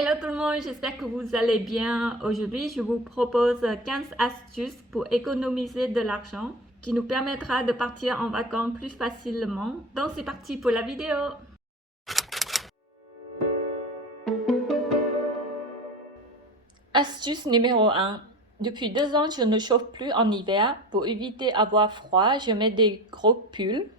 Hello tout le monde, j'espère que vous allez bien. Aujourd'hui, je vous propose 15 astuces pour économiser de l'argent qui nous permettra de partir en vacances plus facilement. Donc c'est parti pour la vidéo. Astuce numéro 1. Depuis 2 ans, je ne chauffe plus en hiver. Pour éviter d'avoir froid, je mets des gros pulls.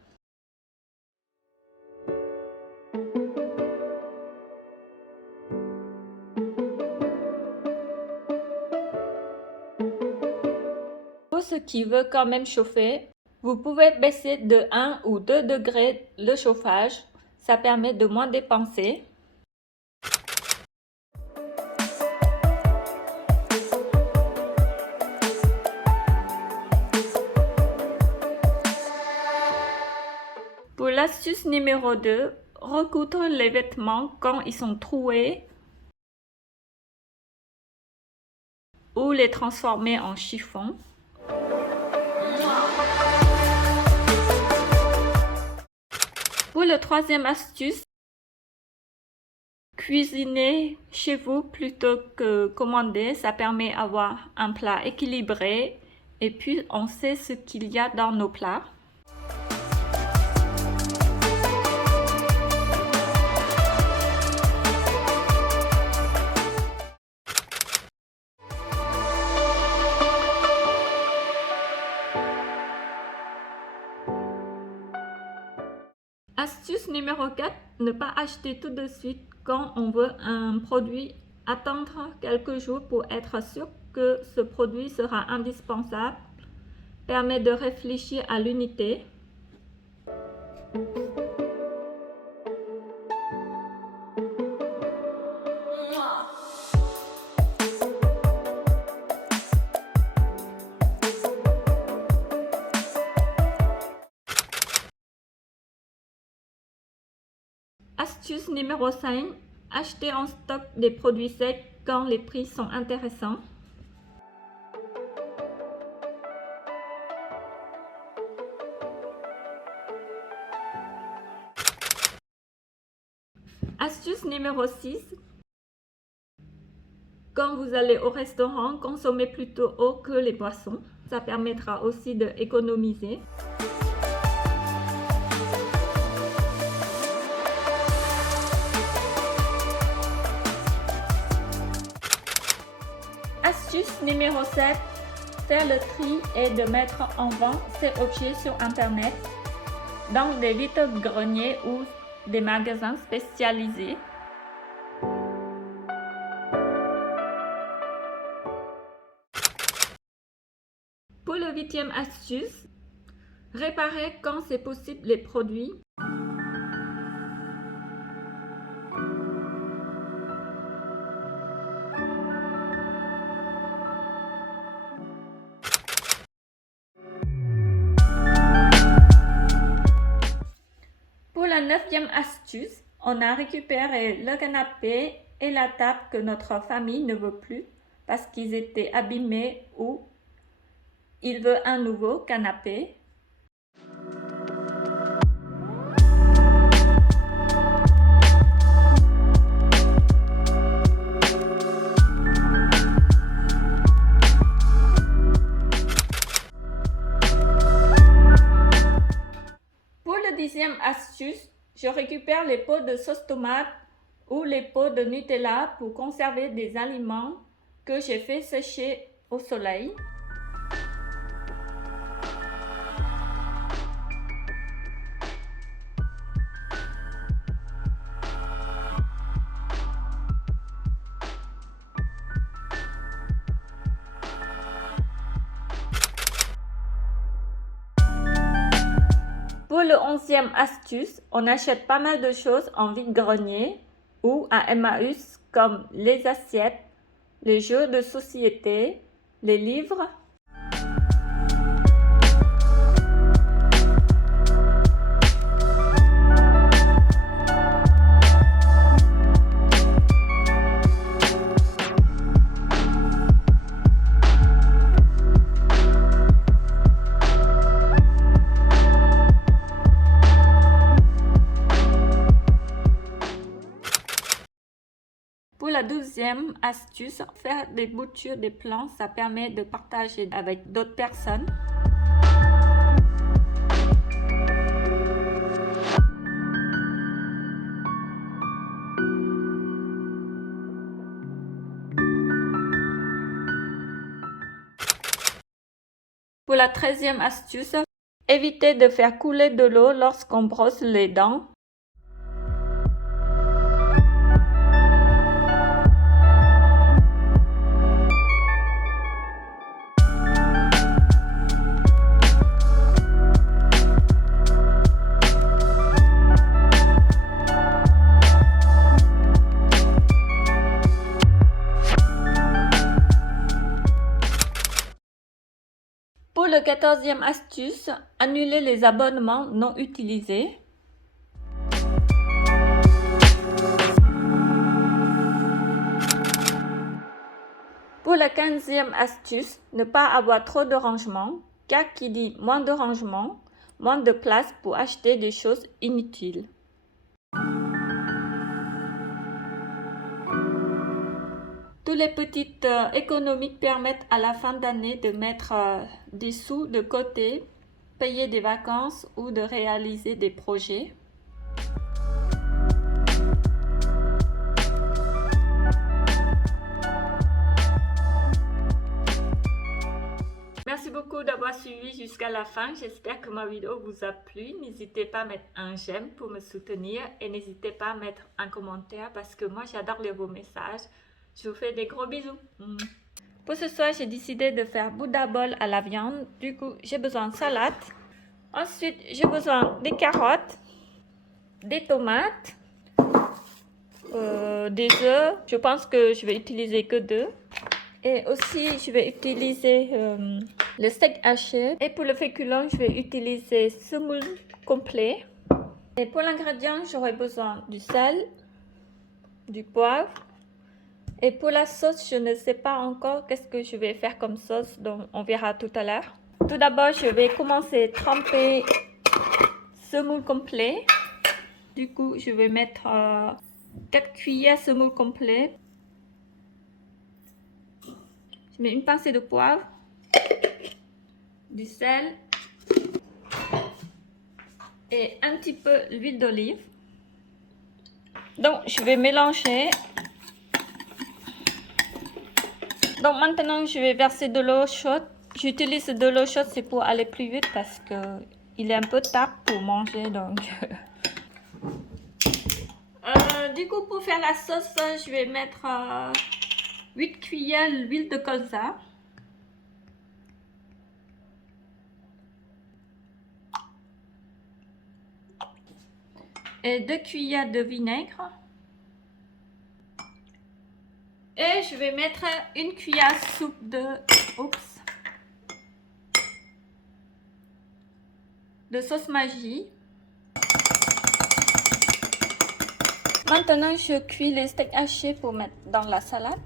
Pour ceux qui veulent quand même chauffer, vous pouvez baisser de 1 ou 2 degrés le chauffage. Ça permet de moins dépenser. Pour l'astuce numéro 2, recoudre les vêtements quand ils sont troués ou les transformer en chiffon. Pour le troisième astuce, cuisiner chez vous plutôt que commander, ça permet d'avoir un plat équilibré et puis on sait ce qu'il y a dans nos plats. Astuce numéro 4, ne pas acheter tout de suite quand on veut un produit. Attendre quelques jours pour être sûr que ce produit sera indispensable. Permet de réfléchir à l'unité. Astuce numéro 5, acheter en stock des produits secs quand les prix sont intéressants. Astuce numéro 6, quand vous allez au restaurant, consommez plutôt eau que les boissons. Ça permettra aussi d'économiser. Astuce numéro 7, faire le tri et de mettre en vente ces objets sur Internet, dans des vides-greniers ou des magasins spécialisés. Pour le 8e astuce, réparer quand c'est possible les produits. Pour la 9e astuce, on a récupéré le canapé et la table que notre famille ne veut plus parce qu'ils étaient abîmés ou il veut un nouveau canapé. Pour le 10e astuce, je récupère les pots de sauce tomate ou les pots de Nutella pour conserver des aliments que j'ai fait sécher au soleil. Pour le 11e astuce, on achète pas mal de choses en vide-grenier ou à Emmaüs comme les assiettes, les jeux de société, les livres. Pour Pour la 12e astuce, faire des boutures des plans, ça permet de partager avec d'autres personnes. Pour la 13e astuce, évitez de faire couler de l'eau lorsqu'on brosse les dents. Pour le 14e astuce, annulez les abonnements non utilisés. Pour la 15e astuce, ne pas avoir trop de rangements, car qui dit moins de rangements, moins de place pour acheter des choses inutiles. Toutes les petites économies permettent à la fin d'année de mettre des sous de côté, payer des vacances ou de réaliser des projets. Merci beaucoup d'avoir suivi jusqu'à la fin. J'espère que ma vidéo vous a plu. N'hésitez pas à mettre un j'aime pour me soutenir et n'hésitez pas à mettre un commentaire parce que moi j'adore lire vos messages. Je vous fais des gros bisous. Pour ce soir, j'ai décidé de faire Buddha bol à la viande. Du coup, j'ai besoin de salade. Ensuite, j'ai besoin des carottes, des tomates, des œufs. Je pense que je vais utiliser que 2. Et aussi, je vais utiliser le steak haché. Et pour le féculent, je vais utiliser semoule complet. Et pour l'ingrédient, j'aurai besoin du sel, du poivre. Et pour la sauce, je ne sais pas encore qu'est-ce que je vais faire comme sauce, donc on verra tout à l'heure. Tout d'abord, je vais commencer à tremper semoule complet. Du coup, je vais mettre 4 cuillères semoule complet. Je mets une pincée de poivre, du sel et un petit peu d'huile d'olive. Donc, je vais mélanger. Donc maintenant, je vais verser de l'eau chaude. J'utilise de l'eau chaude, c'est pour aller plus vite parce que il est un peu tard pour manger. Donc, du coup, pour faire la sauce, je vais mettre 8 cuillères d'huile de colza. Et 2 cuillères de vinaigre. Et je vais mettre une cuillère à soupe de sauce Maggi. Maintenant, je cuis les steaks hachés pour mettre dans la salade.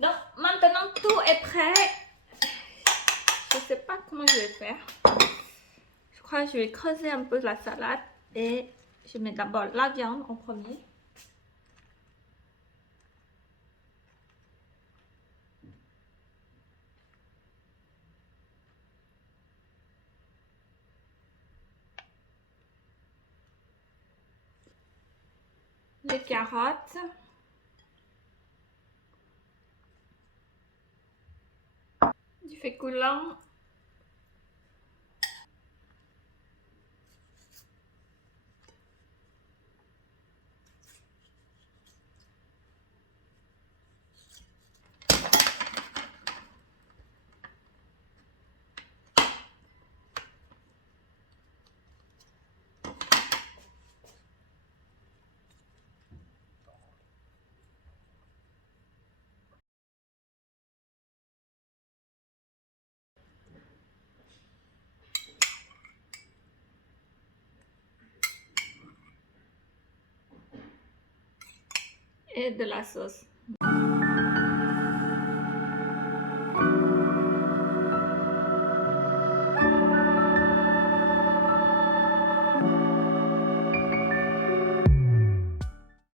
Donc, maintenant, tout est prêt. Je ne sais pas comment je vais faire. Je crois que je vais creuser un peu la salade et je mets d'abord la viande en premier. Les carottes. Du féculent. Et de la sauce.